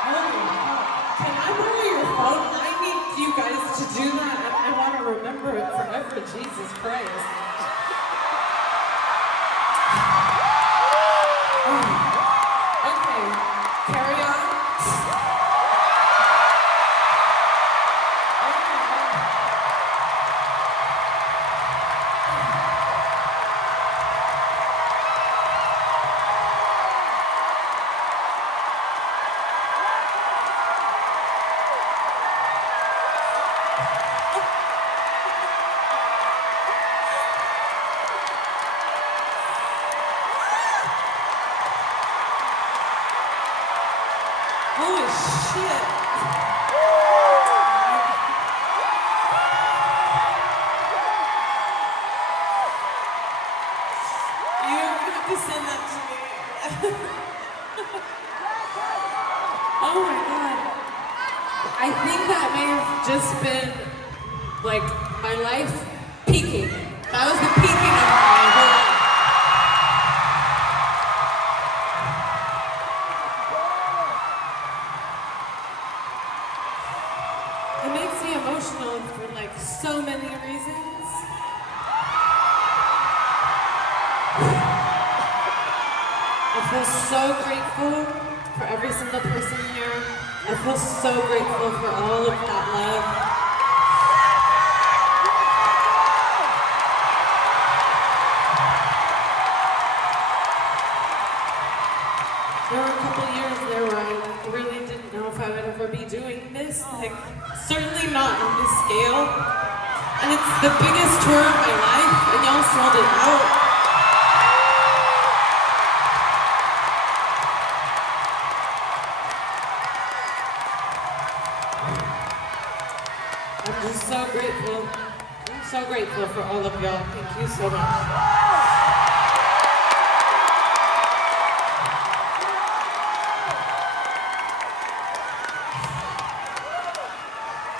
Can I borrow your phone? I need you guys to do that. I want to remember it forever. Jesus Christ. Okay, carry on. Holy shit. You have to send that to me. Oh my god. I think that may have just been like my life peaking. That was the peaking of my whole life. It makes me emotional for like so many reasons. I feel so grateful for every single person here. I feel so grateful for all of that love. There were a couple years there where I really didn't know if I would ever be doing this. Like, certainly not on this scale. And it's the biggest tour of my life, and y'all sold it out. I'm just so grateful. I'm so grateful for all of y'all. Thank you so much.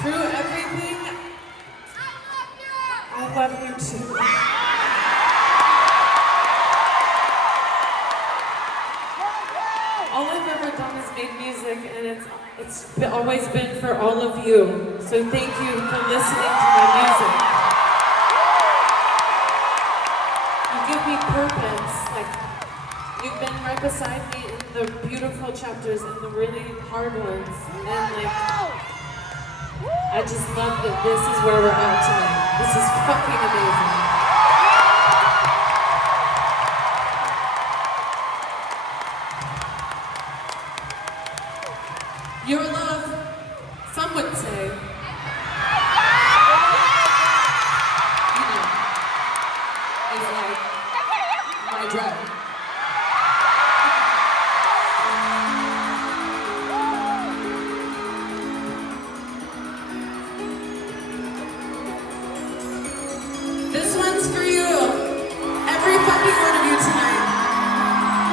Through everything, I love you too. All I've ever done is made music, and it's always been for all of you. So thank you for listening to my music. You give me purpose. Like, you've been right beside me in the beautiful chapters and the really hard ones. And like, I just love that this is where we're at tonight. This is fucking amazing.